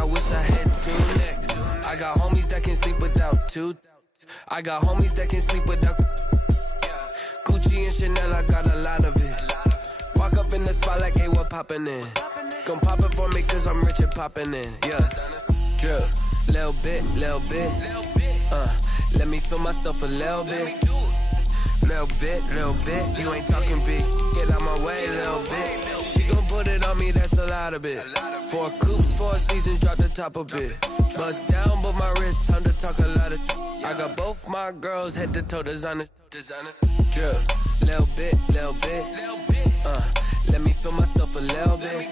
I wish I had 2 necks. I got homies that can sleep without 2. I got homies that can sleep without Gucci and Chanel, I got a lot of it. Walk up in the spot like, hey, what poppin' in? Gon' pop it for me cause I'm rich and poppin' in. Yeah, drip, little bit. Let me feel myself a little bit. Little bit, you ain't talking big. Get out my way, little bit. She gon' put it on me, that's a lot of it. 4 coops, 4 seasons, drop the top a bit. Bust down, but my wrist, time to talk a lot of. I got both my girls head to toe designer. Drip, little bit. Let me feel myself a little bit.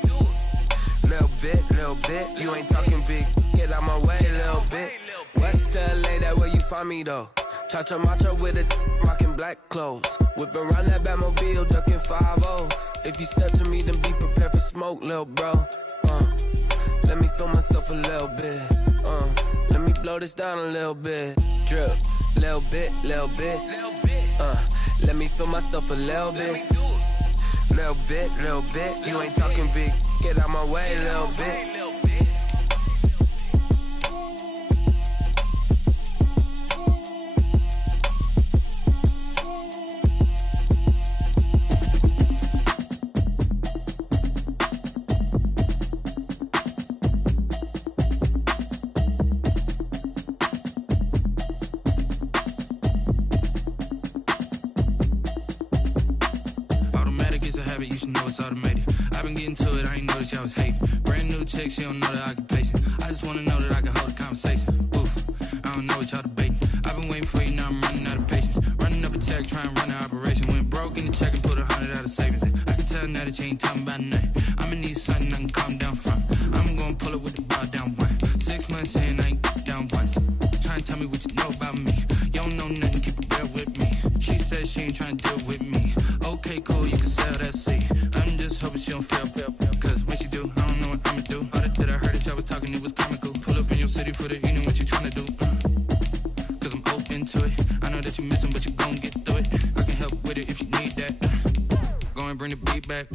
Little bit, you ain't talking big. Get out my way, little bit. West LA, that where you find me though. Cha-cha matcha with a rockin' black clothes. Whippin' around that Batmobile, duckin' 5-0. If you step to me, then be prepared for smoke, lil' bro. Let me feel myself a little bit. Let me blow this down a little bit. Drip, little bit. Let me feel myself a little bit. Little bit. You ain't talking big. Get out my way, little bit. She don't know that occupation. I just wanna know that I can hold a conversation. Oof, I don't know what y'all debating. I've been waiting for you, now I'm running out of patience. Running up a check, trying to run an operation. Went broke in the check and put 100 out of savings in. I can tell now that you ain't talking about nothing. I'ma need something I can calm down from. I'm gonna pull it with the bar down one. 6 months in, I ain't down once. Trying to tell me what you know about me. You don't know nothing, keep it real with me. She says she ain't trying to deal with me. Okay, cool, you can sell that seat. I'm just hoping she don't fail. Cause when she do, I don't know what I'ma do. That I heard that y'all was talking, it was comical. Pull up in your city for the evening, what you tryna do? Cause I'm open to it. I know that you missing, but you gon' get through it. I can help with it if you need that. Go and bring the beat back.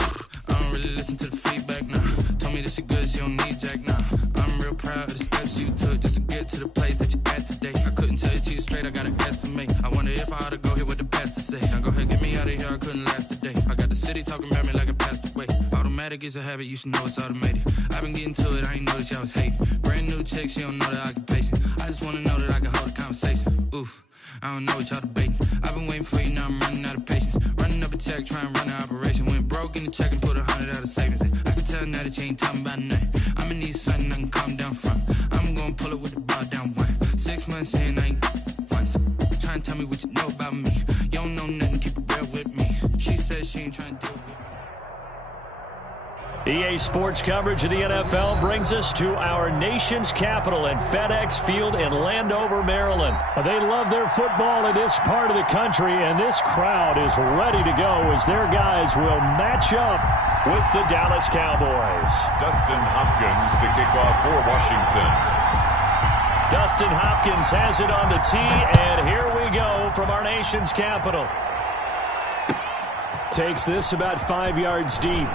I don't really listen to the feedback, nah. Told me that she good, she don't need jack, nah. I'm real proud of the steps you took just to get to the place that you at today. I couldn't tell you to you straight, I gotta estimate. I wonder if I ought to go here with the pastor say. Now go ahead, get me out of here, I couldn't last a day. I got the city talking about me like I passed away. Automatic is a habit, you should know it's automated. I've been getting to it, I ain't noticed y'all was hating. Brand new chick, she don't know the occupation. I just wanna know that I can hold a conversation. Oof, I don't know what y'all debating. I've been waiting for you, now I'm running out of patience. Running up a check, trying to run an operation. Went broke in the check and put 100 out of savings in. I can tell now that you ain't talking about nothing. I'ma need something I can calm down from. I'm gonna pull it with the bar down one. 6 months in, I ain't once. Trying to tell me what you know about me. You don't know nothing, keep it real with me. She says she ain't trying to deal with me. EA Sports coverage of the NFL brings us to our nation's capital at FedEx Field in Landover, Maryland. They love their football in this part of the country, and this crowd is ready to go as their guys will match up with the Dallas Cowboys. Dustin Hopkins to kick off for Washington. Dustin Hopkins has it on the tee, and here we go from our nation's capital. Takes this about 5 yards deep.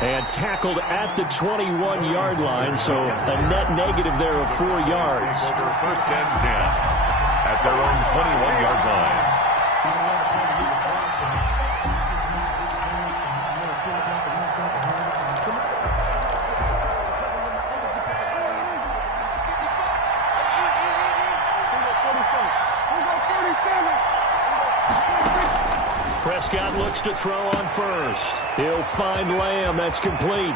And tackled at the 21-yard line, so a net negative there of 4 yards. First and 10 at their own 21-yard line. Prescott looks to throw on first. He'll find Lamb. That's complete.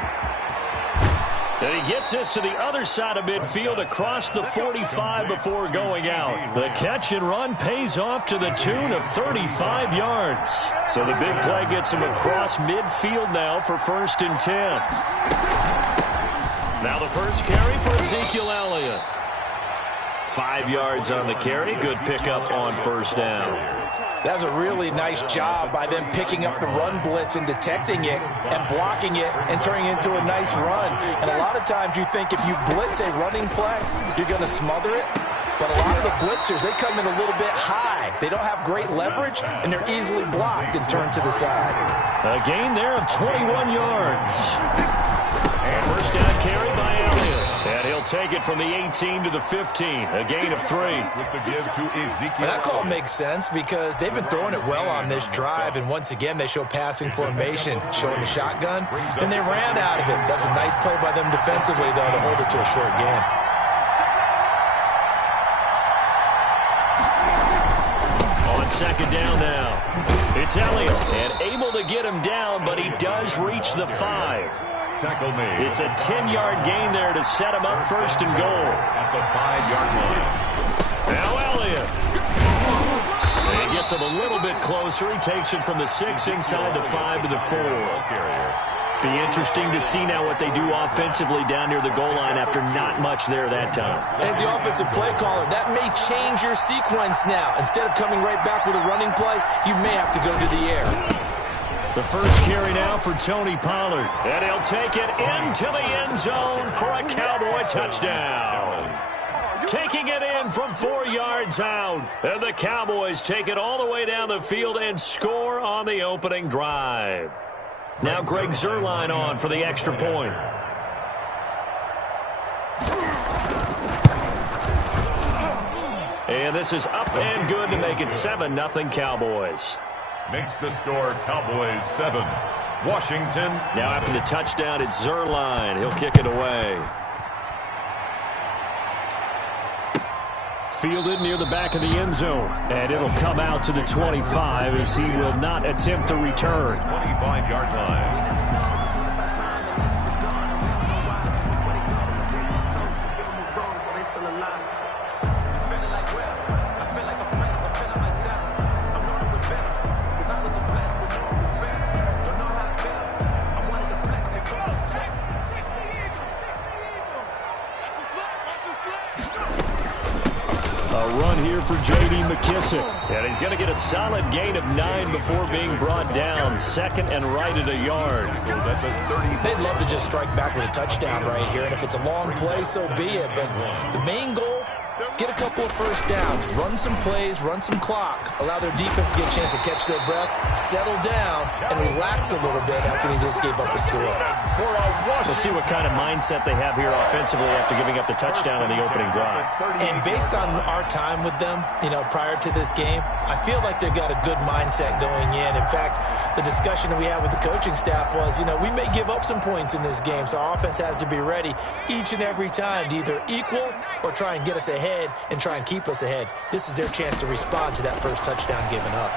And he gets this to the other side of midfield across the 45 before going out. The catch and run pays off to the tune of 35 yards. So the big play gets him across midfield now for 1st and 10. Now the first carry for Ezekiel Elliott. 5 yards on the carry. Good pickup on first down. That was a really nice job by them picking up the run blitz and detecting it and blocking it and turning it into a nice run. And a lot of times you think if you blitz a running play, you're going to smother it. But a lot of the blitzers, they come in a little bit high. They don't have great leverage, and they're easily blocked and turned to the side. A gain there of 21 yards. And first down carry by take it from the 18 to the 15, a gain of 3. With the give to Ezekiel. That call makes sense because they've been throwing it well on this drive, and once again they show passing formation, showing the shotgun. Then they ran out of it. That's a nice play by them defensively, though, to hold it to a short gain. On second down now, it's Elliott, and able to get him down, but he does reach the 5. Tackle made. It's a 10-yard gain there to set him up first and goal. At the 5-yard line. Now Elliott. And he gets him a little bit closer. He takes it from the 6 inside the 5 to the 4. Be interesting to see now what they do offensively down near the goal line after not much there that time. As the offensive play caller, that may change your sequence now. Instead of coming right back with a running play, you may have to go to the air. The first carry now for Tony Pollard. And he'll take it into the end zone for a Cowboy touchdown. Taking it in from 4 yards out. And the Cowboys take it all the way down the field and score on the opening drive. Now Greg Zuerlein on for the extra point. And this is up and good to make it 7-0 Cowboys. Makes the score Cowboys 7. Washington. Now after the touchdown, it's Zuerlein. He'll kick it away. Fielded near the back of the end zone. And it'll come out to the 25 as he will not attempt to return. 25-yard line. For J.D. McKissic. And he's going to get a solid gain of 9 before being brought down. Second and right at a yard. They'd love to just strike back with a touchdown right here. And if it's a long play, so be it. But the main goal, get a couple of first downs. Run some plays, run some clock. Allow their defense to get a chance to catch their breath, settle down, and relax a little bit after they just gave up a score. We'll see what kind of mindset they have here offensively after giving up the touchdown on the opening drive. And based on our time with them, prior to this game, I feel like they've got a good mindset going in. In fact, the discussion that we had with the coaching staff was, we may give up some points in this game, so our offense has to be ready each and every time to either equal or try and get us ahead and try and keep us ahead. This is their chance to respond to that first touchdown given up.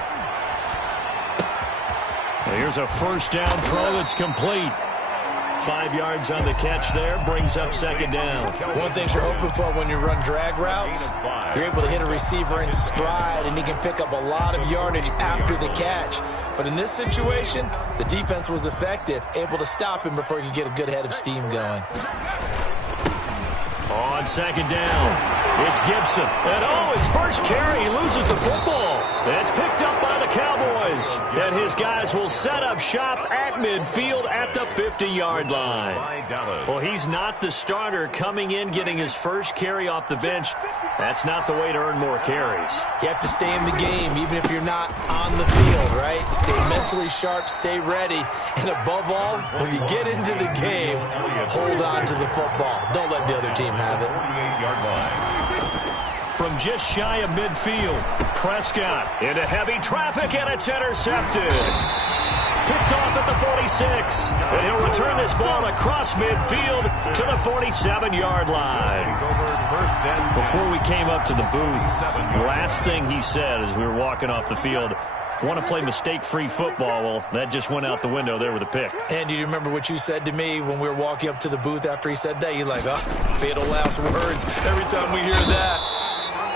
Here's a first down throw that's complete. 5 yards on the catch there, brings up second down. One thing you're hoping for when you run drag routes, you're able to hit a receiver in stride, and he can pick up a lot of yardage after the catch. But in this situation, the defense was effective, able to stop him before he could get a good head of steam going. On second down, it's Gibson. And his first carry, he loses the football. It's picked up by the Cowboys. And his guys will set up shop at midfield at the 50-yard line. Well, he's not the starter coming in, getting his first carry off the bench. That's not the way to earn more carries. You have to stay in the game, even if you're not on the field, right? Stay mentally sharp, stay ready. And above all, when you get into the game, hold on to the football. Don't let the other team have it. 48-yard line. From just shy of midfield, Prescott into heavy traffic, and it's intercepted. Picked off at the 46. And he'll return this ball across midfield to the 47-yard line. Before we came up to the booth, last thing he said as we were walking off the field, want to play mistake-free football. Well, that just went out the window there with a pick. And do you remember what you said to me when we were walking up to the booth after he said that? You're like, fatal last words. Every time we hear that,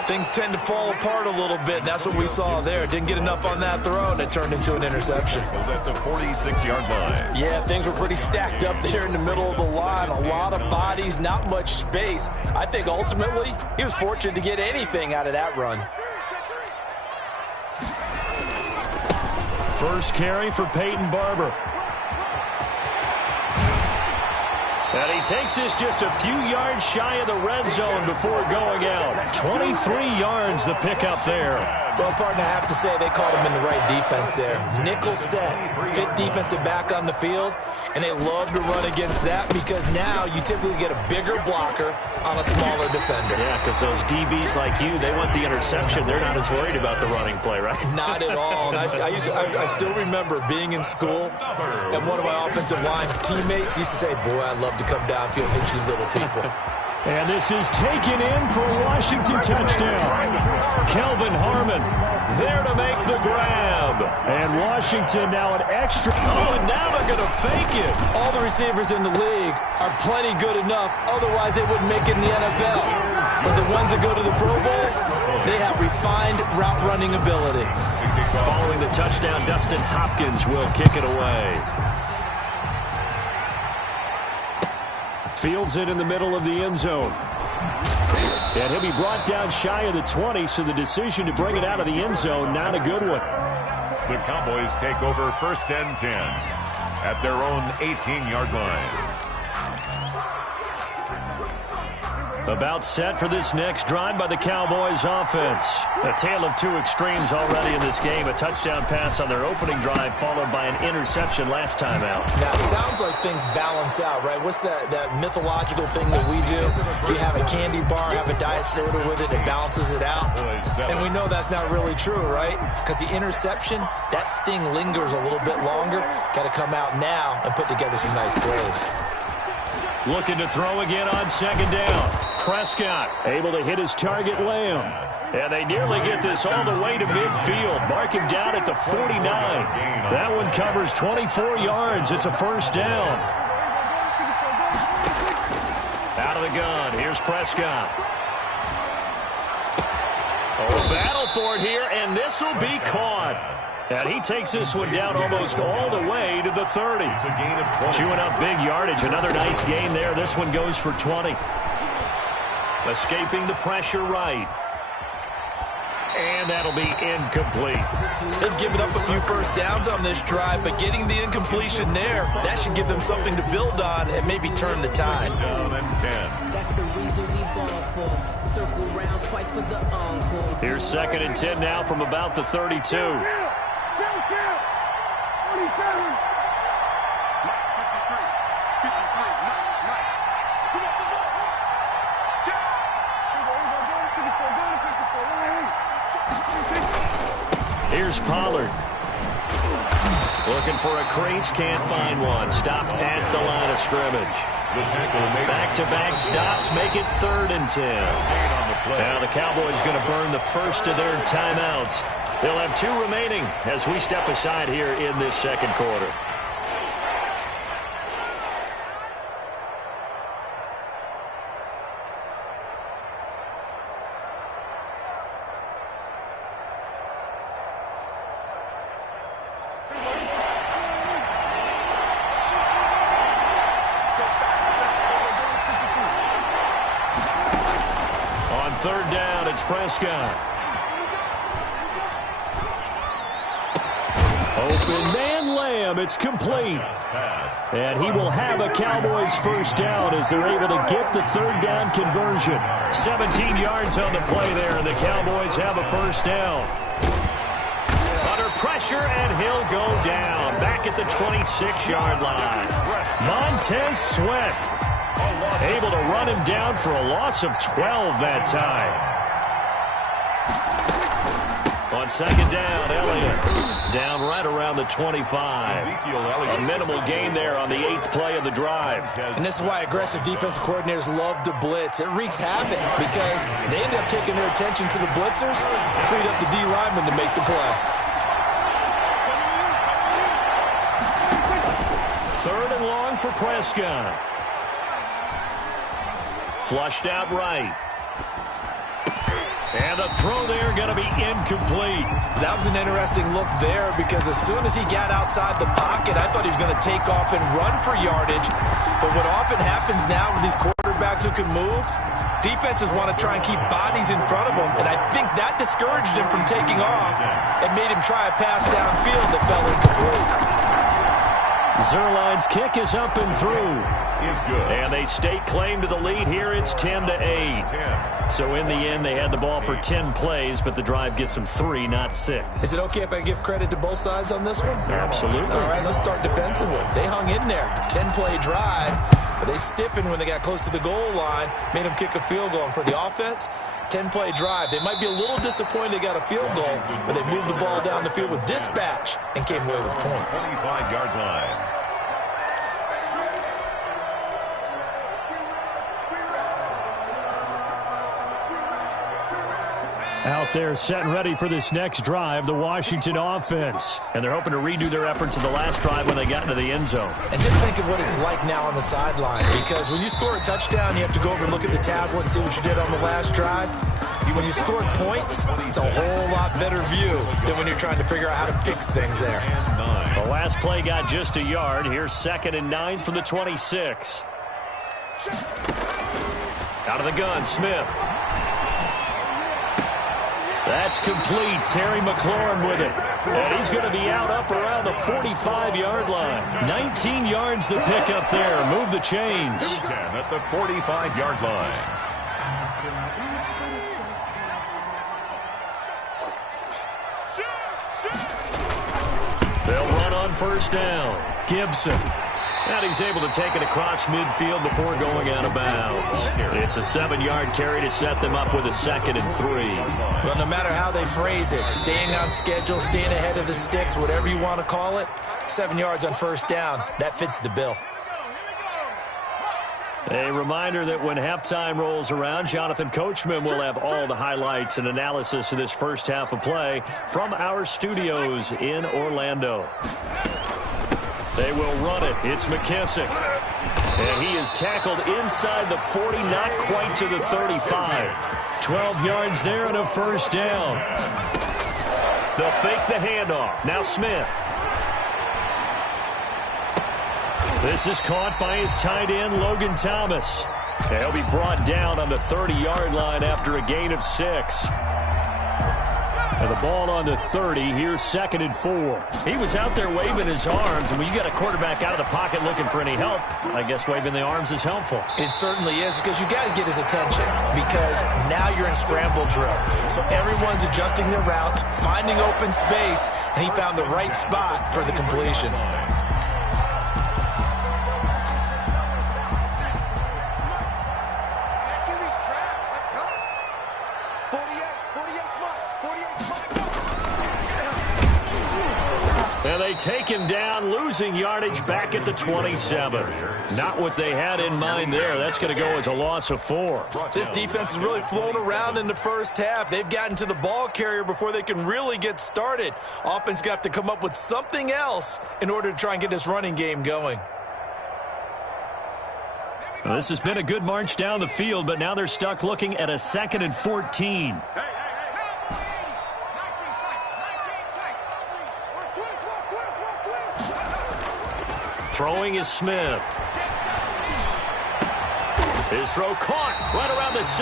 things tend to fall apart a little bit, and that's what we saw there. Didn't get enough on that throw, and it turned into an interception. At the 46-yard line. Yeah, things were pretty stacked up there in the middle of the line. A lot of bodies, not much space. I think ultimately he was fortunate to get anything out of that run. First carry for Peyton Barber. And he takes this just a few yards shy of the red zone before going out. 23 yards the pickup there. Well, partner, I have to say they called him in the right defense there. Nickel set, fit defensive back on the field, And they love to run against that because now you typically get a bigger blocker on a smaller defender. Yeah, because those DBs like you, they want the interception. They're not as worried about the running play, right? Not at all. And I still remember being in school, and one of my offensive line teammates used to say, boy, I'd love to come downfield and hit you little people. And this is taken in for a Washington touchdown. Kelvin Harmon there to make the grab. And Washington now an extra. Oh, and now they're going to fake it. All the receivers in the league are plenty good enough. Otherwise, they wouldn't make it in the NFL. But the ones that go to the Pro Bowl, they have refined route running ability. Following the touchdown, Dustin Hopkins will kick it away. Fields it in the middle of the end zone. And he'll be brought down shy of the 20, so the decision to bring it out of the end zone, not a good one. The Cowboys take over 1st and 10 at their own 18-yard line. About set for this next drive by the Cowboys offense. A tale of two extremes already in this game. A touchdown pass on their opening drive followed by an interception last time out. Now, it sounds like things balance out, right? What's that mythological thing that we do? If you have a candy bar, have a diet soda with it, it balances it out. And we know that's not really true, right? Because the interception, that sting lingers a little bit longer. Got to come out now and put together some nice plays. Looking to throw again on 2nd down. Prescott able to hit his target, Lamb. And they nearly get this all the way to midfield. Mark him down at the 49. That one covers 24 yards. It's a 1st down. Out of the gun. Here's Prescott. Oh, battle for it here, and this will be caught. And he takes this one down almost all the way to the 30. Chewing up big yardage. Another nice gain there. This one goes for 20. Escaping the pressure right. And that'll be incomplete. They've given up a few 1st downs on this drive, but getting the incompletion there, that should give them something to build on and maybe turn the tide. That's the reason we ball for. Circle round twice for the encore. Here's 2nd and 10 now from about the 32. Here's Pollard. Looking for a crease, can't find one. Stopped at the line of scrimmage. Back-to-back stops make it 3rd and 10. Now the Cowboys going to burn the first of their timeouts. They'll have 2 remaining as we step aside here in this 2nd quarter. On 3rd down, it's Prescott. Open man, Lamb. It's complete. And he will have a Cowboys 1st down as they're able to get the 3rd down conversion. 17 yards on the play there, and the Cowboys have a 1st down. Under pressure, and he'll go down. Back at the 26-yard line. Montez Sweat able to run him down for a loss of 12 that time. On 2nd down, Elliott down right around the 25. A minimal gain there on the 8th play of the drive. And this is why aggressive defensive coordinators love to blitz. It wreaks havoc because they end up taking their attention to the blitzers, freed up the D lineman to make the play. 3rd and long for Prescott. Flushed out right. And the throw there going to be incomplete. That was an interesting look there because as soon as he got outside the pocket, I thought he was going to take off and run for yardage. But what often happens now with these quarterbacks who can move, defenses want to try and keep bodies in front of them. And I think that discouraged him from taking off and made him try a pass downfield that fell incomplete. Zerline's kick is up and through. Is good. And they stake claim to the lead here. It's 10-8. So in the end, they had the ball for 10 plays, but the drive gets them 3, not 6. Is it okay if I give credit to both sides on this one? Absolutely. All right, let's start defensively. They hung in there. 10-play drive, but they stiffened when they got close to the goal line, made them kick a field goal. And for the offense, 10-play drive. They might be a little disappointed they got a field goal, but they moved the ball down the field with dispatch and came away with points. 25-yard line. Out there set and ready for this next drive, the Washington offense. And they're hoping to redo their efforts in the last drive when they got into the end zone. And just think of what it's like now on the sideline, because when you score a touchdown, you have to go over and look at the tablet and see what you did on the last drive. When you score points, it's a whole lot better view than when you're trying to figure out how to fix things there. The last play got just a yard. Here's 2nd and 9 from the 26. Out of the gun, Smith. That's complete. Terry McLaurin with it. And he's going to be out up around the 45-yard line. 19 yards to pick up there. Move the chains. 10 at the 45-yard line. They'll run on first down. Gibson. And he's able to take it across midfield before going out of bounds. It's a 7-yard carry to set them up with a 2nd and 3. Well, no matter how they phrase it, staying on schedule, staying ahead of the sticks, whatever you want to call it, 7 yards on first down, that fits the bill. A reminder that when halftime rolls around, Jonathan Coachman will have all the highlights and analysis of this first half of play from our studios in Orlando. They will run it. It's McKissick. And he is tackled inside the 40, not quite to the 35. 12 yards there and a first down. They'll fake the handoff. Now Smith. This is caught by his tight end, Logan Thomas. And he'll be brought down on the 30-yard line after a gain of 6. And the ball on the 30. Here's 2nd and 4. He was out there waving his arms, and when you got a quarterback out of the pocket looking for any help, I guess waving the arms is helpful. It certainly is, because you got to get his attention, because now you're in scramble drill. So everyone's adjusting their routes, finding open space, and he found the right spot for the completion. And they take him down, losing yardage back at the 27. Not what they had in mind there. That's going to go as a loss of 4. This defense has really flown around in the first half. They've gotten to the ball carrier before they can really get started. Offense got to come up with something else in order to try and get this running game going. Well, this has been a good march down the field, but now they're stuck looking at a 2nd and 14. Throwing is Smith. His throw caught right around the 6.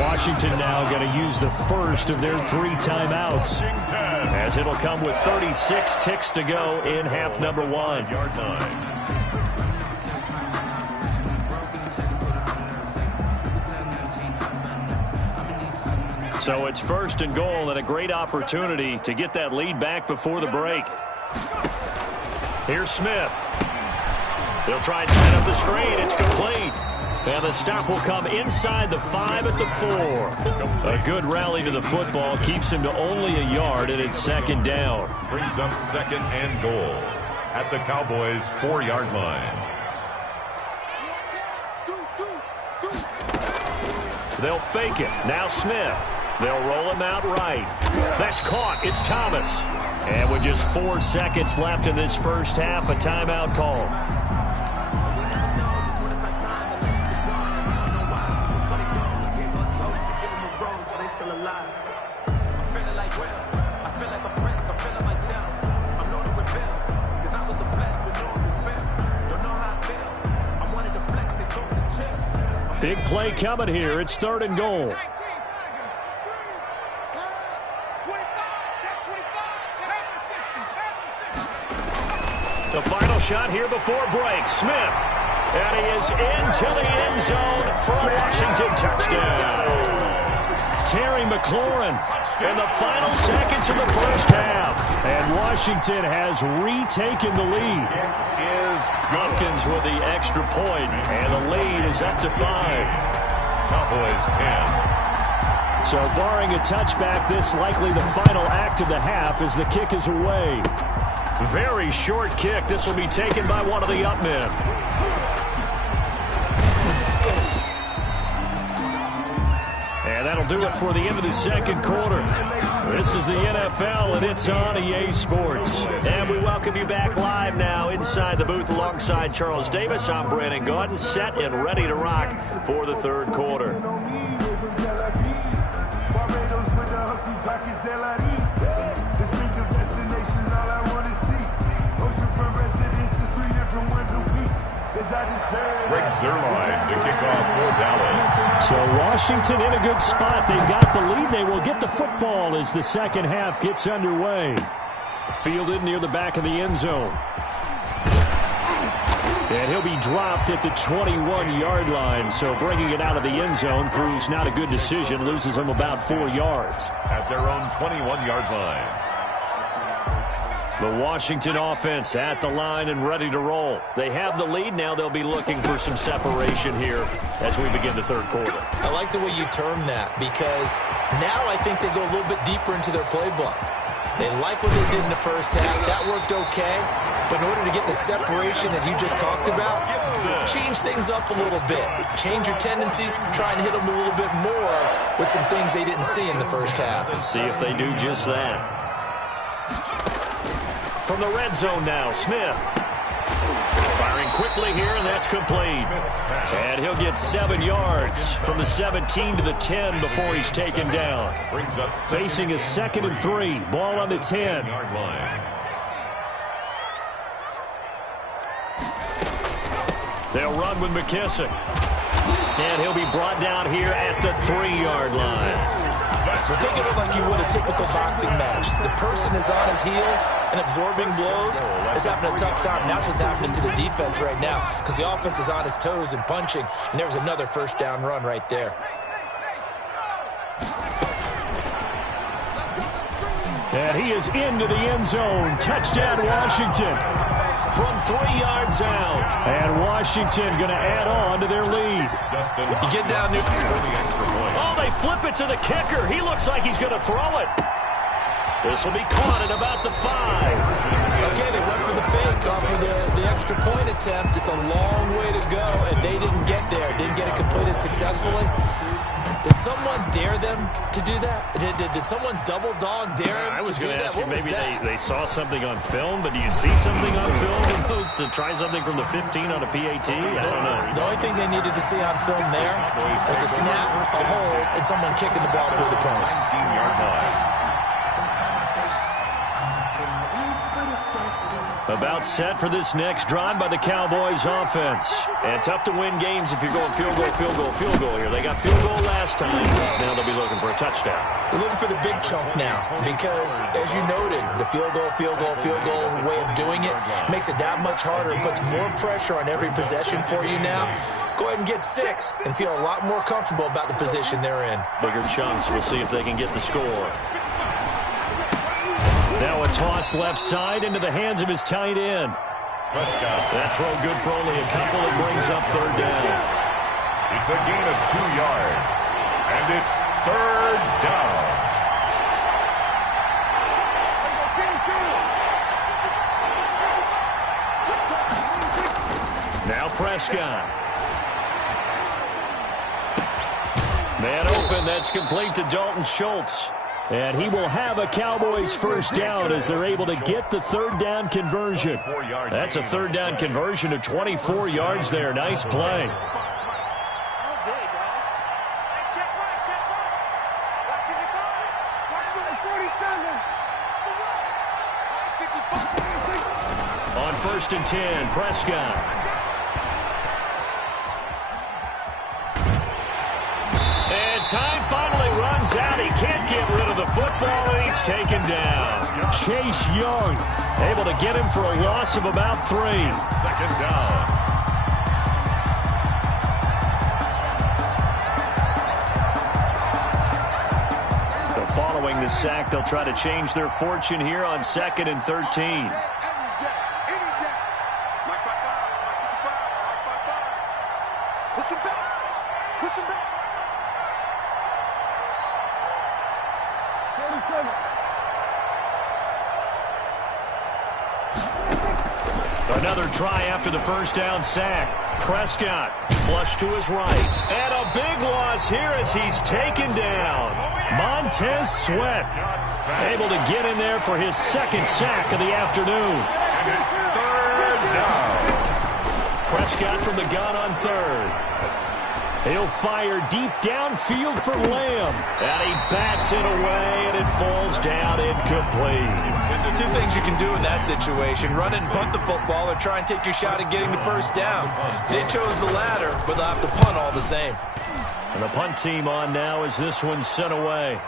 Washington now going to use the first of their 3 timeouts, as it'll come with 36 ticks to go in half number 1. Yard line. So it's 1st and goal, and a great opportunity to get that lead back before the break. Here's Smith. They'll try and set up the screen. It's complete. And the stop will come inside the 5 at the 4. A good rally to the football keeps him to only a yard, and it's 2nd down. Brings up 2nd and goal at the Cowboys' 4-yard line. They'll fake it. Now Smith. They'll roll him out right. That's caught. It's Thomas. And with just 4 seconds left in this first half, a timeout call. Big play coming here. It's 3rd and goal. The final shot here before break. Smith. And he is into the end zone for a Washington touchdown. Terry McLaurin in the final seconds of the first half. And Washington has retaken the lead. Hopkins with the extra point, and the lead is up to 5. Cowboys 10. So barring a touchback, this likely the final act of the half as the kick is away. Very short kick. This will be taken by one of the up men. And that'll do it for the end of the second quarter. This is the NFL, and it's on EA Sports. And we welcome you back live now inside the booth alongside Charles Davis. I'm Brandon Gaudin, set and ready to rock for the third quarter. Greg Zuerlein to kick off for Dallas. So Washington in a good spot. They've got the lead. They will get the football as the second half gets underway. Fielded near the back of the end zone. And he'll be dropped at the 21-yard line. So bringing it out of the end zone proves not a good decision. Loses him about 4 yards. At their own 21-yard line. The Washington offense at the line and ready to roll. They have the lead. Now they'll be looking for some separation here as we begin the third quarter. I like the way you term that because now I think they go a little bit deeper into their playbook. They like what they did in the first half. That worked okay. But in order to get the separation that you just talked about, change things up a little bit. Change your tendencies. Try and hit them a little bit more with some things they didn't see in the first half. See if they do just that. From the red zone now, Smith. Firing quickly here, and that's complete. And he'll get 7 yards from the 17 to the 10 before he's taken down. Facing a 2nd and 3. Ball on the 10. They'll run with McKissick. And he'll be brought down here at the 3-yard line. So think of it like you would a typical boxing match. The person is on his heels and absorbing blows is having a tough time. And that's what's happening to the defense right now because the offense is on his toes and punching. And there's another first down run right there. And he is into the end zone. Touchdown, Washington. From 3 yards out. And Washington going to add on to their lead. You get down there. Oh, they flip it to the kicker. He looks like he's going to throw it. This will be caught at about the 5. Okay, they went for the fake off of the extra point attempt. It's a long way to go, and they didn't get there. Didn't get it completed successfully. Did someone dare them to do that? Did someone double dog dare them I was to do going to that? ask you, maybe they saw something on film, but do you see something on film opposed to try something from the 15 on a PAT? I don't know. The only thing they needed to see on film there was a snap, a hold, and someone kicking the ball through the post. 15-yard line. About set for this next drive by the Cowboys offense. And tough to win games if you're going field goal, field goal, field goal here. They got field goal last time. Now they'll be looking for a touchdown. They're looking for the big chunk now because, as you noted, the field goal way of doing it makes it that much harder and puts more pressure on every possession for you now. Go ahead and get 6 and feel a lot more comfortable about the position they're in. Bigger chunks. We'll see if they can get the score. Now a toss left side into the hands of his tight end. Prescott. That throw good for only a couple. It brings up third down. It's a gain of 2 yards. And it's third down. Now Prescott. Man open. That's complete to Dalton Schultz. And he will have a Cowboys first down as they're able to get the third down conversion. That's a third down conversion of 24 yards there. Nice play. On 1st and 10, Prescott. Time finally runs out. He can't get rid of the football, and he's taken down. Chase Young. Able to get him for a loss of about 3. Second down. Following the sack, they'll try to change their fortune here on 2nd and 13. Another try after the first down sack. Prescott flush to his right. And a big loss here as he's taken down. Montez Sweat able to get in there for his 2nd sack of the afternoon. And it's 3rd down. Prescott from the gun on 3rd. He'll fire deep downfield for Lamb. And he bats it away, and it falls down incomplete. 2 things you can do in that situation. Run and punt the football or try and take your shot at getting the first down. They chose the latter, but they'll have to punt all the same. And the punt team on now as this one's sent away.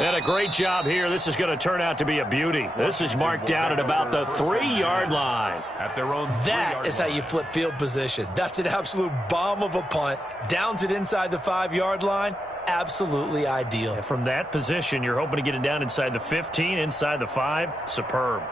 And a great job here. This is going to turn out to be a beauty. This is marked down at about the 3-yard line. At their own that is how you flip field position. That's an absolute bomb of a punt. Downs it inside the 5-yard line. Absolutely ideal. And from that position, you're hoping to get it down inside the 15, inside the 5. Superb.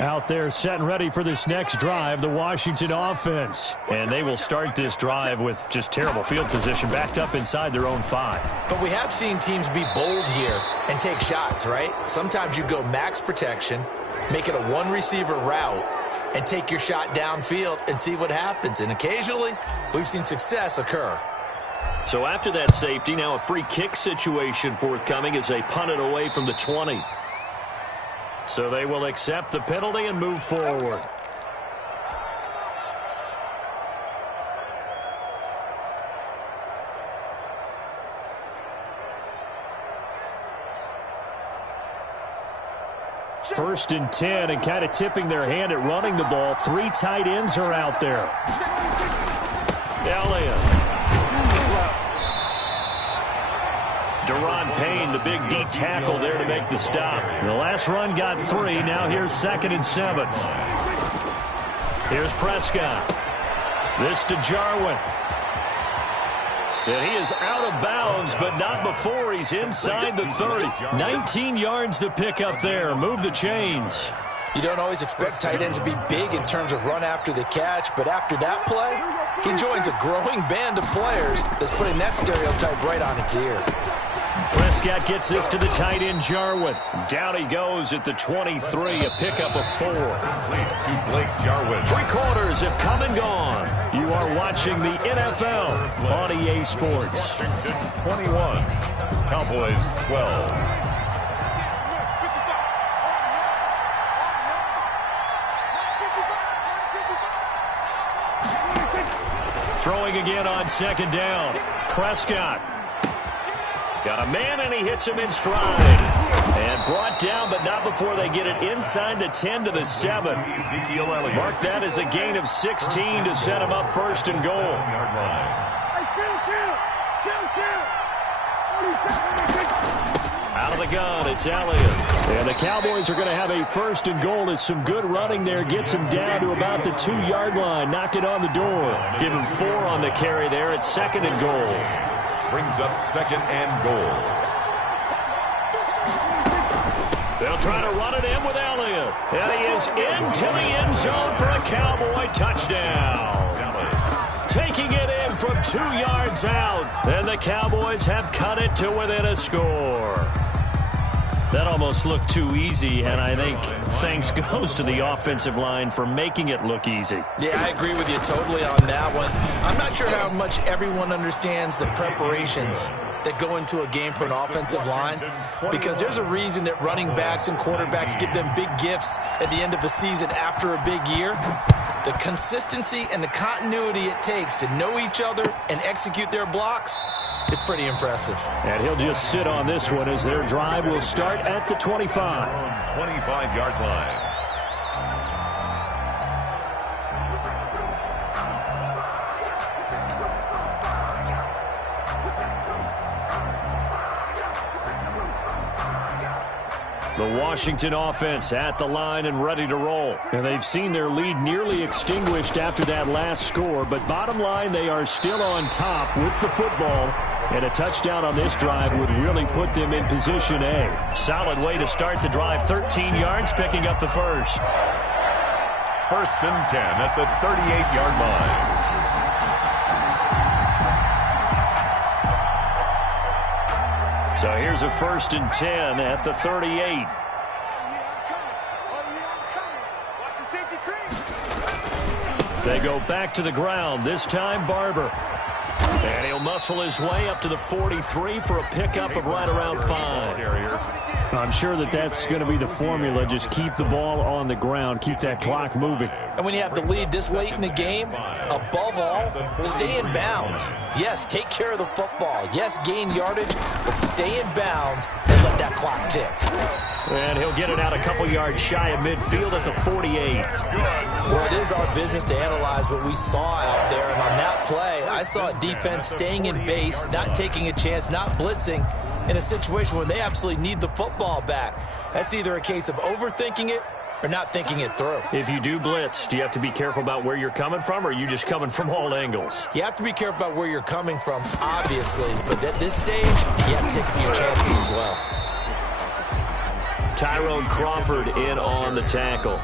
Out there set and ready for this next drive, the Washington offense. And they will start this drive with just terrible field position, backed up inside their own 5. But we have seen teams be bold here and take shots, right? Sometimes you go max protection, make it a 1-receiver route, and take your shot downfield and see what happens. And occasionally, we've seen success occur. So after that safety, now a free kick situation forthcoming as they punt it away from the 20. So they will accept the penalty and move forward. First and 10, and kind of tipping their hand at running the ball. 3 tight ends are out there. Elliott. Deron Payne, the big D tackle there to make the stop. The last run got 3. Now here's 2nd and 7. Here's Prescott. This to Jarwin. And he is out of bounds, but not before he's inside the 30. 19 yards to pick up there. Move the chains. You don't always expect tight ends to be big in terms of run after the catch, but after that play, he joins a growing band of players that's putting that stereotype right on its ear. Prescott gets this to the tight end, Jarwin. Down he goes at the 23, a pickup of 4. To Blake Jarwin. 3 quarters have come and gone. You are watching the NFL on EA Sports. 21, Cowboys 12. Throwing again on 2nd down. Prescott. Got a man, and he hits him in stride. And brought down, but not before they get it inside the 10 to the 7. Mark that as a gain of 16 to set him up 1st and goal. Out of the gun, it's Elliott. And the Cowboys are going to have a 1st and goal as some good running there gets him down to about the 2-yard line. Knock it on the door. Give him 4 on the carry there at 2nd and goal. Brings up 2nd and goal. They'll try to run it in with Elliott. And he is into the end zone for a Cowboy touchdown. Dallas. Taking it in from 2 yards out. And the Cowboys have cut it to within a score. That almost looked too easy, and I think thanks goes to the offensive line for making it look easy. Yeah, I agree with you totally on that one. I'm not sure how much everyone understands the preparations that go into a game for an offensive line, because there's a reason that running backs and quarterbacks give them big gifts at the end of the season after a big year. The consistency and the continuity it takes to know each other and execute their blocks, is pretty impressive. And he'll just sit on this one as their drive will start at the 25. 25-yard line. The Washington offense at the line and ready to roll. And they've seen their lead nearly extinguished after that last score. But bottom line, they are still on top with the football. And a touchdown on this drive would really put them in position A. Solid way to start the drive. 13 yards, picking up the first. First and 10 at the 38-yard line. So here's a first and 10 at the 38. They go back to the ground, this time Barber. And he'll muscle his way up to the 43 for a pickup of right around 5. I'm sure that's going to be the formula. Just keep the ball on the ground, keep that clock moving. And when you have the lead this late in the game, above all, stay in bounds. Yes, take care of the football. Yes, gain yardage, but stay in bounds and let that clock tick. And he'll get it out a couple yards shy of midfield at the 48. Well, it is our business to analyze what we saw out there. And on that play, I saw a defense staying in base, not taking a chance, not blitzing in a situation where they absolutely need the football back. That's either a case of overthinking it or not thinking it through. If you do blitz, do you have to be careful about where you're coming from, or are you just coming from all angles? You have to be careful about where you're coming from, obviously. But at this stage, you have to take a few chances as well. Tyrone Crawford in on the tackle.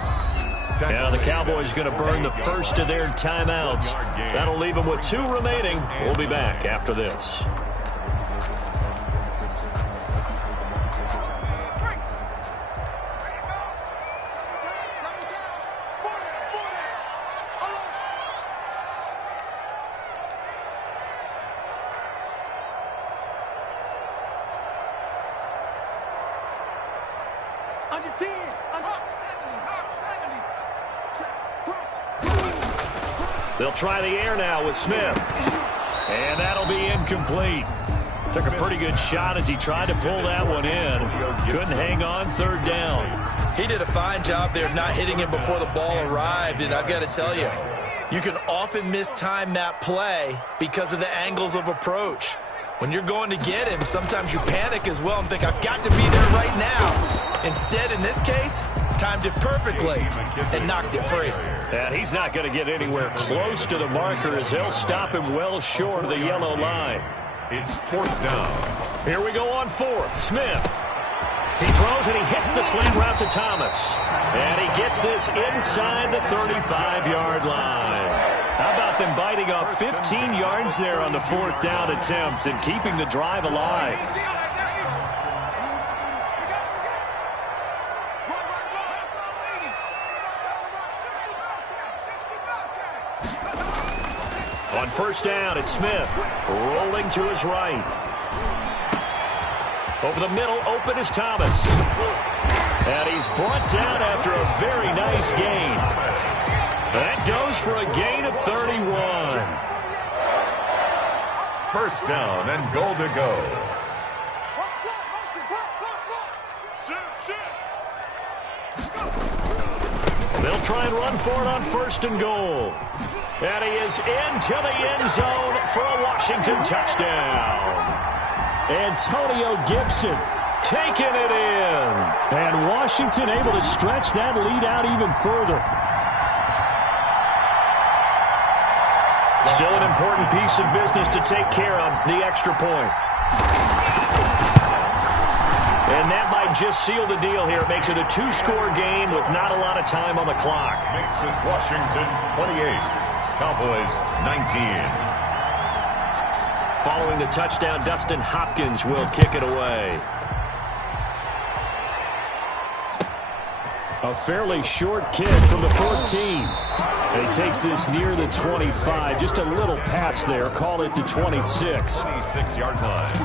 Now the Cowboys going to burn the first of their timeouts. That'll leave them with 2 remaining. We'll be back after this. They'll try the air now with Smith. And that'll be incomplete. Took a pretty good shot as he tried to pull that one in. Couldn't hang on, third down. He did a fine job there not hitting him before the ball arrived. And I've got to tell you, you can often mistime that play because of the angles of approach. When you're going to get him, sometimes you panic as well and think, I've got to be there right now. Instead, in this case, timed it perfectly and knocked it free. And he's not going to get anywhere close to the marker as they'll stop him well short of the yellow line. It's 4th down. Here we go on 4th. Smith. He throws and he hits the slant route to Thomas. And he gets this inside the 35-yard line. How about them biting off 15 yards there on the 4th down attempt and keeping the drive alive? On first down, it's Smith rolling to his right. Over the middle, open is Thomas. And he's brought down after a very nice gain. That goes for a gain of 31. First down and goal to go. They'll try and run for it on first and goal. And he is into the end zone for a Washington touchdown. Antonio Gibson taking it in. And Washington able to stretch that lead out even further. Still an important piece of business to take care of, the extra point. And that might just seal the deal here. It makes it a 2-score game with not a lot of time on the clock. Makes this Washington 28, Cowboys 19. Following the touchdown, Dustin Hopkins will kick it away. A fairly short kick from the 14. And he takes this near the 25. Just a little pass there. Call it the 26. 26-yard line.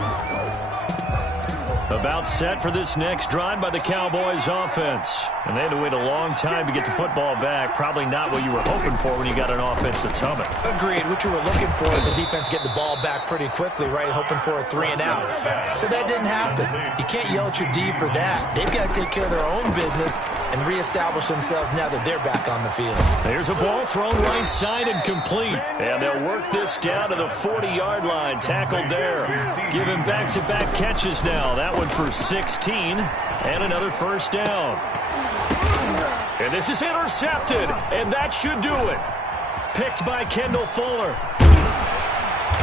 About set for this next drive by the Cowboys offense. And they had to wait a long time to get the football back. Probably not what you were hoping for when you got an offense that's humming. Agreed. What you were looking for is a defense getting the ball back pretty quickly, right? Hoping for a 3 and out. So that didn't happen. You can't yell at your D for that. They've got to take care of their own business and reestablish themselves now that they're back on the field. There's a ball thrown right side and complete. And they'll work this down to the 40-yard line. Tackled there. Give him back-to-back catches now. That one for 16 and another first down. And this is intercepted, and that should do it. Picked by Kendall Fuller.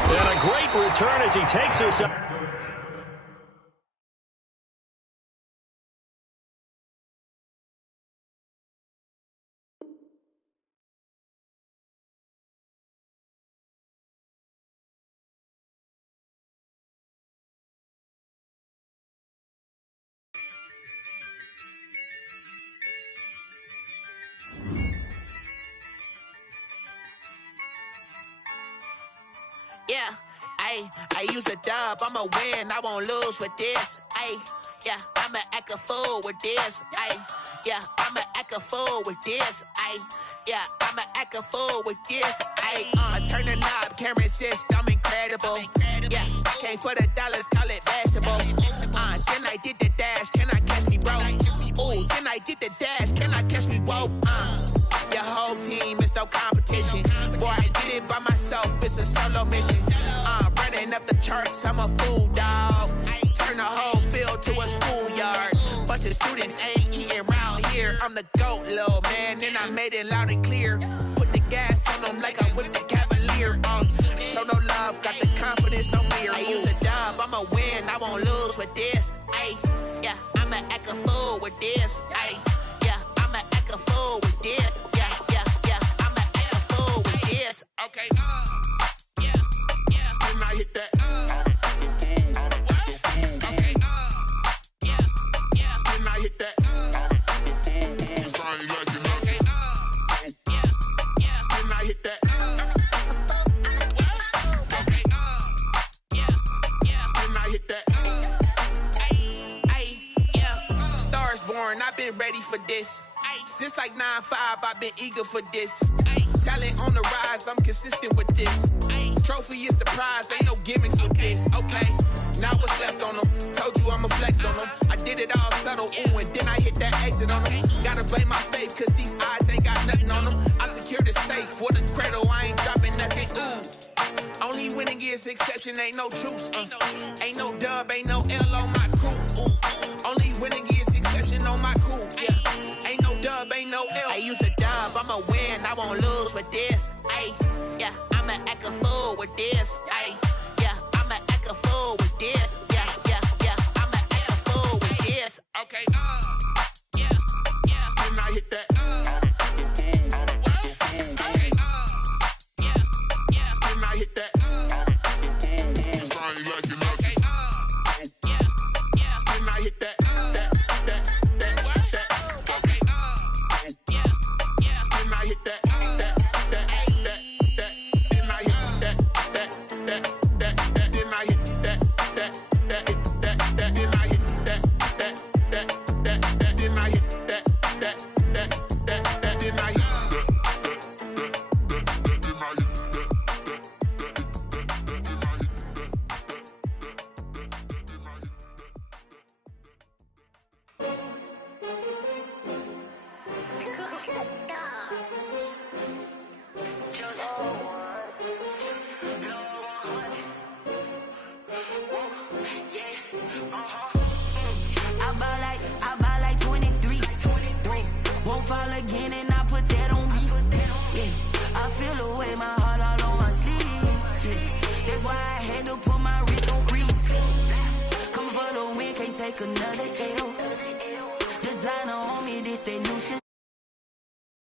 And a great return as he takes us up. Yeah, I use a dub, I'ma win, I won't lose with this. Yeah, I'ma act a fool with this. Yeah, I'ma act a fool with this. Yeah, I'ma act a fool with this. I turn the knob, can't resist, I'm incredible. Yeah, came for the dollars, call it vegetable. Then I did the dash, can I catch me, bro? Ooh, then I did the dash, can I catch me, whoa? Your whole team is no competition. Boy, I did it by myself, it's a solo mission. Running up the charts, I'm a fool, dog. Turn the whole field to a schoolyard. Bunch of students ain't eating around here. I'm the GOAT, little man, and I made it loud and clear. Put the gas on them like I'm with the Cavalier. Show no love, got the confidence, no fear. I use a dub, I'ma win, I won't lose with this. Yeah, I'ma act a fool with this. Yeah, I'ma act a fool with this. Yeah, I'ma act a fool with this. Okay. Then I hit that. Okay. Then I hit that. I ain't like it, okay. Then I hit that. Okay. Then I hit that. Yeah. Stars born, I've been ready for this. Since like 9-5, I've been eager for this. Talent on the rise, I'm consistent with this. Trophy is the prize, ain't no gimmicks with this. Okay, now what's left on them? Told you I'ma flex on them. I did it all subtle, ooh, and then I hit that exit on them. Gotta blame my faith, cause these odds ain't got nothing on them. I secured the safe for the cradle, I ain't dropping nothing, ooh. Only winning is exception, ain't no truce. Ain't no dub, ain't no L on my crew, ooh. Only winning is exception on my crew, yeah. Ain't no dub, ain't no L. I use a dub, I'ma win, I won't lose with this. Yeah, I'ma act a fool with this. Yeah, I'ma act a fool with this. Yeah, I'ma act a fool with this. Okay. Then I hit that. Okay. Then I hit that. I ain't like it, okay. Then I hit that. Okay. Then I hit that. Another L. Designer on me, this they new